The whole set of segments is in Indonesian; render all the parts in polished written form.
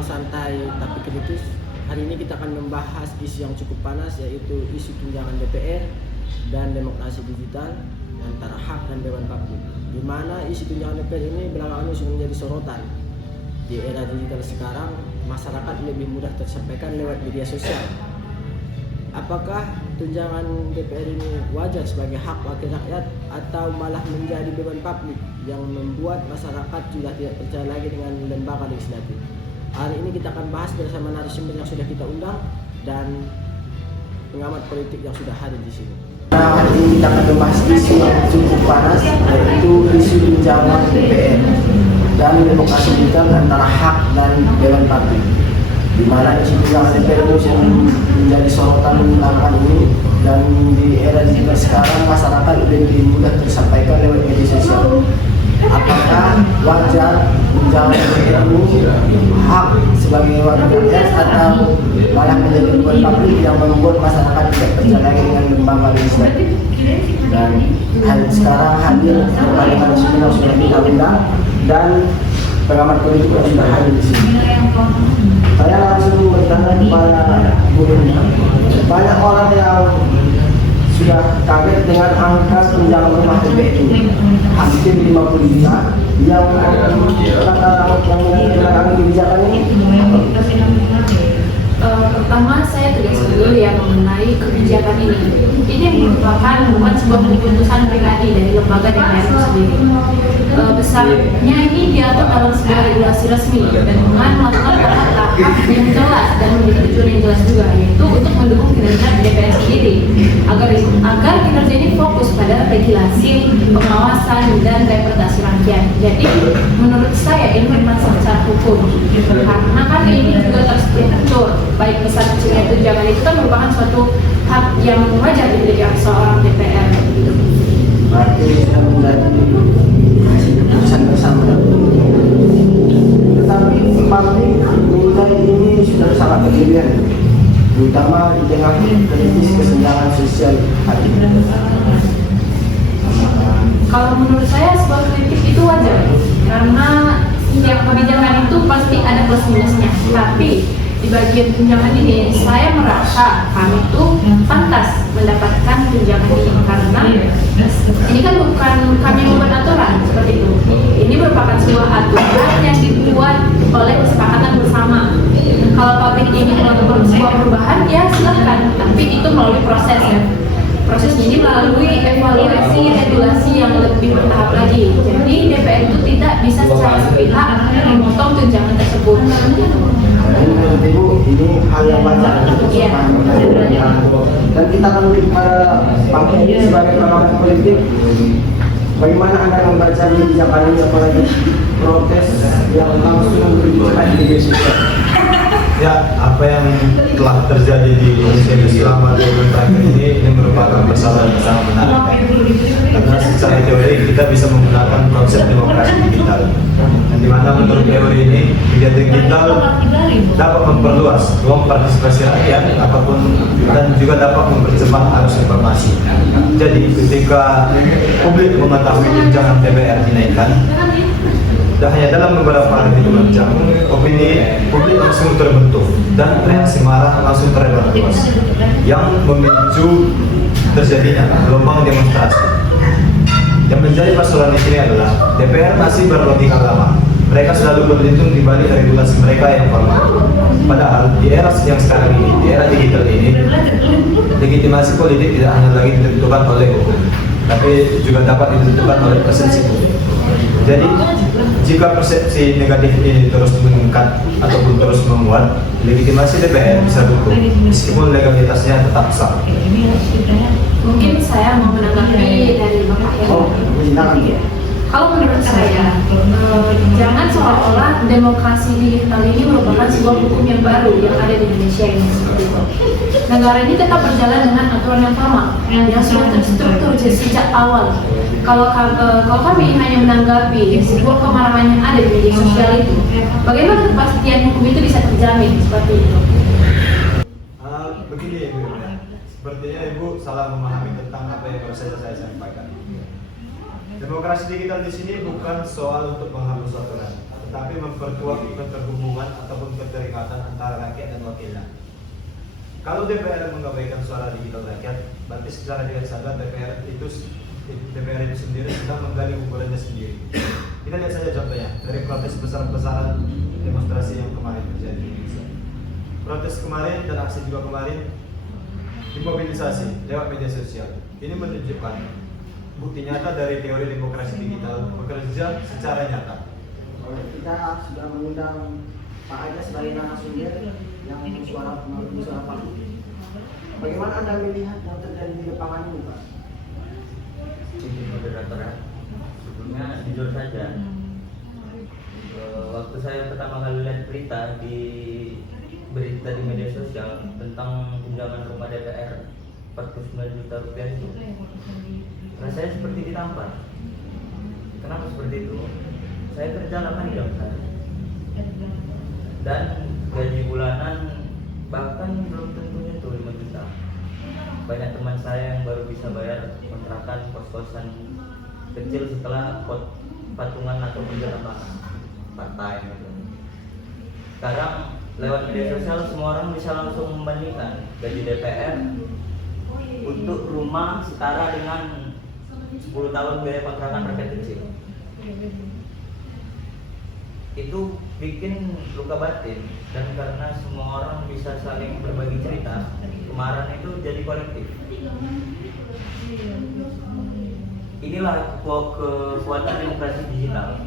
bincang santai tapi kritis. Hari ini kita akan membahas isu yang cukup panas, yaitu isu tunjangan DPR dan demokrasi digital antara hak dan dewan publik. Di mana isu tunjangan DPR ini belakangan ini sudah menjadi sorotan. Di era digital sekarang, masyarakat lebih mudah tersampaikan lewat media sosial. Apakah tunjangan DPR ini wajar sebagai hak wakil rakyat atau malah menjadi beban publik yang membuat masyarakat sudah tidak percaya lagi dengan lembaga legislatif? Hari ini kita akan bahas bersama narasumber yang sudah kita undang dan pengamat politik yang sudah hadir di sini. Nah, hari ini kita akan membahas isu yang cukup panas, yaitu isu tunjangan DPR dan demokrasi digital antara hak dan dewan publik. Di mana isu tunjangan DPR itu yang menjadi sorotan belakangan ini, dan di era digital sekarang masyarakat lebih mudah tersampaikan lewat media sosial. Apakah wajar tunjangan DPR itu hak sebagai wakil rakyat atau malah menjadi beban publik yang membuat masyarakat tidak percaya lagi dengan lembaga legislatif? Dan sekarang hadir berbagai narasumber yang sudah kita undang dan pengamat politik yang sudah hadir di sini. Saya langsung bertanya kepada Bu Rini. Banyak orang yang sudah kaget dengan angka tunjangan rumah DPR ini, hampir 50 juta, yang mengenai kebijakan ini. Pertama, saya tegas dulu yang mengenai kebijakan ini. Ini merupakan bukan sebuah keputusan pribadi dari lembaga DPR itu sendiri. Besarnya ini diatur dalam sebuah regulasi resmi dan dengan melakukan tahap yang jelas dan memiliki tujuan yang jelas juga, yaitu untuk mendukung kinerja DPR sendiri agar kinerja ini fokus pada regulasi, pengawasan dan representasi rakyat. Jadi menurut saya ini memang secara hukum, karena kan ini juga terstruktur, baik besar kecilnya tunjangan itu kan merupakan suatu hak yang wajar dimiliki oleh seorang DPR. Berarti sudah menjadi hasil keputusan bersama. Tetapi publik menilai ini sudah sangat berlebihan, terutama di tengah kritis kesenjangan sosial hari ini. Kalau menurut saya sebuah kritik itu wajar, karena setiap kebijakan itu pasti ada plus minusnya. Tapi di bagian tunjangan ini, saya merasa kami itu pantas mendapatkan tunjangan ini, karena ini kan bukan kami membuat aturan seperti itu. Ini merupakan sebuah aturan yang dibuat oleh kesepakatan bersama. Kalau pabrik ini melakukan sebuah perubahan, ya silakan, tapi itu melalui proses ya. Prosesnya ini melalui evaluasi regulasi yang lebih bertahap lagi. Jadi DPR itu tidak bisa secara sepihak memotong tunjangan tersebut. Menurut Ibu, ini hal yang wajar. Dan kita akan kepada Pak Edi sebagai pengamat politik. Bagaimana Anda membaca kebijakan ini, apalagi protes yang langsung berbicara di media sosial? Ya, apa yang telah terjadi di Indonesia selama 2 tahun ini merupakan kesalahan yang sangat menarik. Karena secara teori kita bisa menggunakan konsep demokrasi digital, di mana menurut teori ini media digital dapat memperluas ruang partisipasi rakyat apapun dan juga dapat mempercepat arus informasi. Jadi ketika publik mengetahui tunjangan DPR dinaikkan, dan hanya dalam beberapa hari hitungan jam, opini publik langsung terbentuk dan reaksi marah langsung tersebar luas, yang memicu terjadinya gelombang demonstrasi. Yang menjadi persoalan di sini adalah DPR masih berlogika lama. Mereka selalu berlindung di balik regulasi mereka yang formal. Padahal di era yang sekarang ini, di era digital ini, legitimasi politik tidak hanya lagi ditentukan oleh hukum, tapi juga dapat ditentukan oleh persepsi publik. Jadi, jika persepsi negatif ini terus meningkat ataupun terus menguat, legitimasi DPR bisa runtuh meskipun legalitasnya tetap sah. Mungkin saya mau menanggapi dari Bapak Heri. Kalau menurut saya, jangan seolah-olah demokrasi digital ini merupakan sebuah hukum yang baru yang ada di Indonesia ini seperti itu. Negara ini tetap berjalan dengan aturan yang formal yang sudah terstruktur sejak awal. Kalau kami hanya menanggapi sebuah kemarahan yang ada di media sosial itu, bagaimana kepastian hukum itu bisa terjamin seperti itu? Begini Ibu, sepertinya Ibu salah memahami tentang apa yang baru saja saya sampaikan. Demokrasi digital di sini bukan soal untuk menghapus aturan, tetapi memperkuat keterhubungan ataupun keterikatan antara rakyat dan wakilnya. Kalau DPR mengabaikan suara digital rakyat, berarti secara tidak sadar DPR itu sendiri sedang menggali kuburannya sendiri. Kita lihat saja contohnya dari protes besar-besaran demonstrasi yang kemarin terjadi di Indonesia. Protes kemarin dan aksi juga kemarin dimobilisasi lewat media sosial. Ini menunjukkan bukti nyata dari teori demokrasi digital bekerja secara nyata. Kita sudah mengundang Pak Aja sebagai narasumber yang suara Pak. Bagaimana Anda melihat yang terjadi di lapangan ini, Pak? Izin moderator ya. Sebelumnya jujur saja, waktu saya pertama kali lihat berita di media sosial tentang tunjangan rumah DPR 49 juta rupiah itu, rasanya seperti ditampar. Kenapa seperti itu? Saya kerja 8 jam sehari dan gaji bulanan bahkan belum tentu nyentuh 5 juta. Banyak teman saya yang baru bisa bayar kontrakan kos-kosan kecil setelah patungan atau penjelasan part-time gitu. Sekarang lewat media sosial semua orang bisa langsung membandingkan gaji DPR untuk rumah setara dengan 10 tahun biaya kontrakan rakyat kecil. Itu bikin luka batin, dan karena semua orang bisa saling berbagi cerita, kemarahan itu jadi kolektif. Inilah kekuatan demokrasi digital.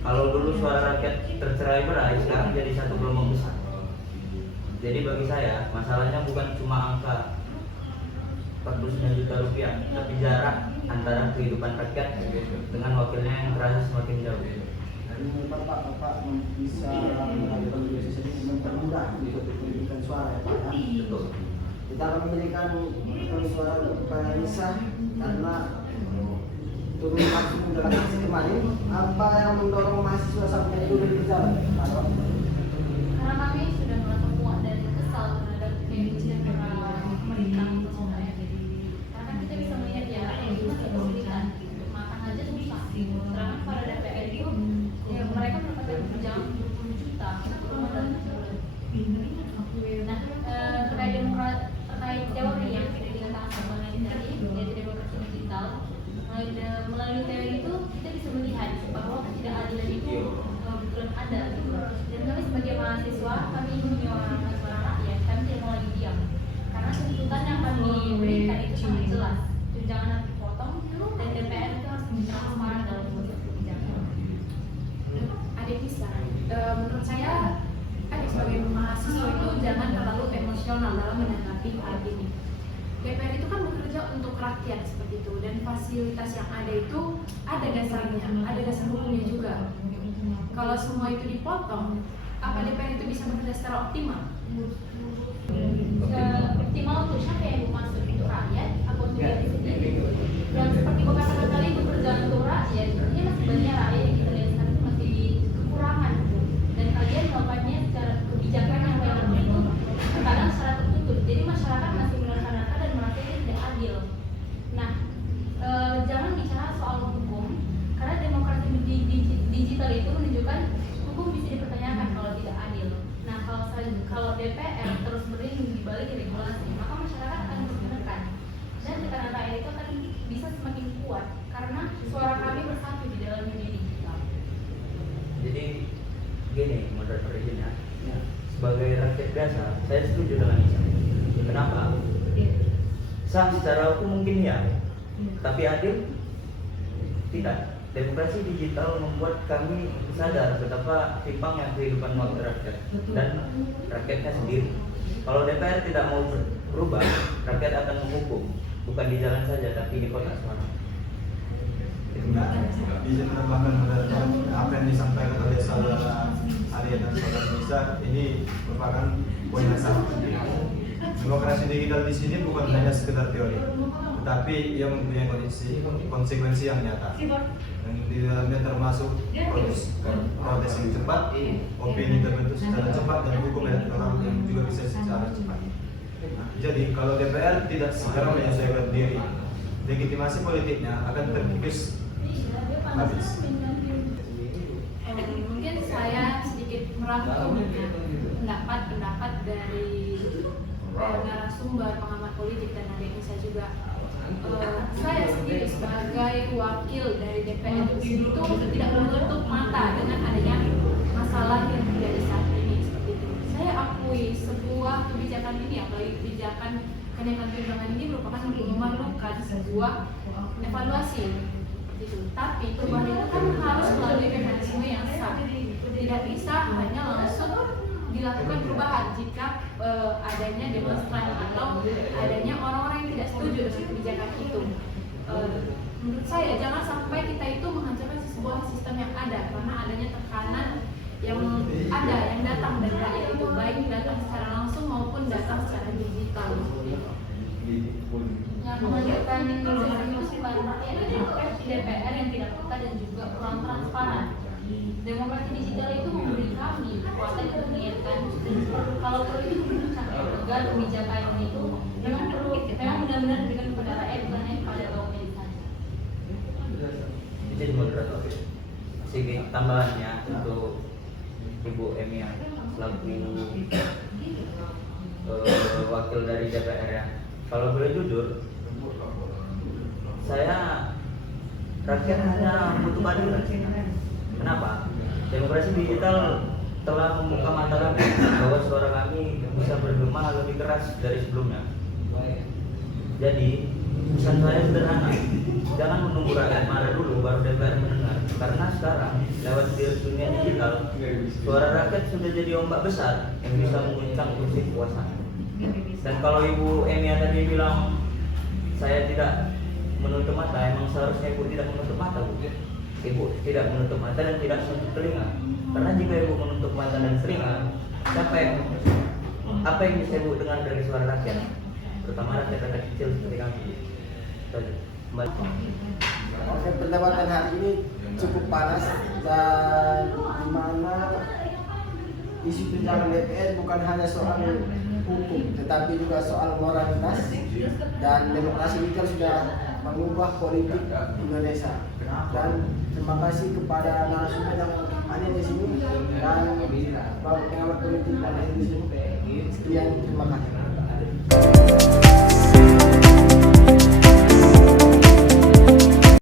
Kalau dulu suara rakyat tercerai-berai, sekarang jadi satu gelombang besar. Jadi bagi saya, masalahnya bukan cuma angka 49 juta rupiah, tapi jarak antara kehidupan rakyat dengan wakilnya yang terasa semakin jauh. Dan Bapak bisa melakukan proses ini mempermudah untuk memberikan suara ya Pak ya. Betul. Kita akan memberikan suara kepada Nisa karena turun langsung dalam aksi kemarin. Apa yang mendorong mahasiswa sampai itu berjalan? Karena kami sudah merasa muak dan kesal terhadap keinginan para pemerintah untuk sebenarnya. Karena kan kita bisa melihat ya, itu masih kesulitan, makan aja susah. Sedangkan para DPR itu, ya mereka mendapatkan tunjangan 20 juta untuk rumah dan sebulan. Nah, terkait teori yang sudah dikatakan sama tadi, yaitu demokrasi digital. Melalui teori itu kita bisa melihat bahwa ketidakadilan itu betul ada gitu. Dan kami sebagai mahasiswa, kami ingin menyuarakan suara rakyat, kami tidak mau lagi diam karena tuntutan yang kami berikan itu sangat jelas. Tunjangan harus dipotong dan DPR itu harus transparan dalam membuat kebijakan. Adik bisa, menurut saya adik sebagai mahasiswa itu jangan terlalu emosional dalam menanggapi hal ini. DPR itu kan bekerja untuk rakyat seperti itu, dan fasilitas yang ada itu ada dasarnya, ada dasar hukumnya juga. Kalau semua itu dipotong, apa DPR itu bisa bekerja secara optimal? Optimal untuk siapa yang maksud itu rakyat? Apa untuk diri sendiri? Dan seperti Bapak katakan tadi, bekerja untuk rakyat, ini masih banyak rakyat yang kita lihat sekarang itu masih kekurangan. Dan kalian melakukannya secara kebijakan yang memang itu kadang secara tertutup. Jadi masyarakat masih melaksanakan dan merasa ini tidak adil. Nah, jangan bicara soal hukum, karena demokrasi digital itu menunjukkan hukum bisa dipertanyakan kalau tidak adil. Nah, kalau DPR terus berlindung di balik regulasi, maka masyarakat akan terus menekan, dan tekanan rakyat itu akan bisa semakin kuat karena suara kami bersatu di dalam dunia digital. Jadi gini, moderator izinnya, sebagai rakyat biasa, saya setuju dengan Isa. Kenapa? Sah secara hukum mungkin ya, tapi adil tidak. Demokrasi digital membuat kami sadar betapa timpangnya kehidupan wakil rakyat dan rakyatnya sendiri. Kalau DPR tidak mau berubah, rakyat akan menghukum, bukan di jalan saja, tapi di kota Semarang. Bisa menambahkan apa yang disampaikan oleh saudara Arya dan saudara Nisa, ini merupakan poin yang sangat penting. Demokrasi digital di sini bukan hanya sekedar teori, tetapi ia mempunyai konsekuensi yang nyata. Dan di dalamnya termasuk protes yang cepat, opini terbentuk secara cepat, dan hukum elektoral yang juga bisa secara cepat. Jadi kalau DPR tidak segera menyesuaikan diri, legitimasi politiknya akan terkikis habis. Mungkin saya merangkum pendapat-pendapat dari narasumber pengamat politik dan analisa juga. Saya sendiri sebagai wakil dari DPR itu tidak menutup mata dengan adanya masalah yang terjadi saat ini seperti itu. Saya akui sebuah kebijakan ini, apalagi kebijakan kenaikan tunjangan ini merupakan memerlukan sebuah evaluasi. Gitu. Tapi perubahan itu kan harus melalui mekanisme yang sah. Tidak bisa hanya langsung dilakukan perubahan jika adanya demonstran atau adanya orang-orang yang tidak setuju dengan kebijakan itu. Menurut saya jangan sampai kita itu menghancurkan sebuah sistem yang ada karena adanya tekanan yang ada yang datang dari rakyat itu, baik datang secara langsung maupun datang secara digital. Yang mengajukan masukan rakyat di DPR yang tidak peka dan juga kurang transparan. Demokrasi digital itu memberi kami kekuatan untuk mengingatkan kalau perlu itu dibutuhkan agar kebijakan itu memang benar-benar diberikan kepada rakyat bukan hanya pada kaum elit saja. Izin moderator, sedikit tambahannya untuk Ibu Emi yang selaku wakil dari DPR ya. Kalau boleh jujur, saya rakyat hanya butuh keadilan. Kenapa? Demokrasi digital telah membuka mata kami bahwa suara kami bisa bergema lebih keras dari sebelumnya. Jadi pesan saya sederhana, jangan menunggu rakyat marah dulu baru DPR mendengar. Karena sekarang lewat dunia digital, suara rakyat sudah jadi ombak besar yang bisa mengguncang kursi kekuasaan. Dan kalau Ibu Emi tadi bilang saya tidak menutup mata, emang seharusnya Ibu tidak menutup mata, Bu. Ibu tidak menutup mata dan tidak menutup telinga. Karena jika Ibu menutup mata dan telinga, apa yang bisa Ibu dengar dari suara rakyat? Terutama rakyat-rakyat kecil seperti kami. Oke, perdebatan hari ini cukup panas dan di mana isu tunjangan DPR bukan hanya soal hukum, tetapi juga soal moralitas dan demokrasi digital sudah mengubah politik Indonesia. Dan terima kasih kepada narasumber yang hadir di sini dan pengamat politik dan di sini. Sekian, terima kasih.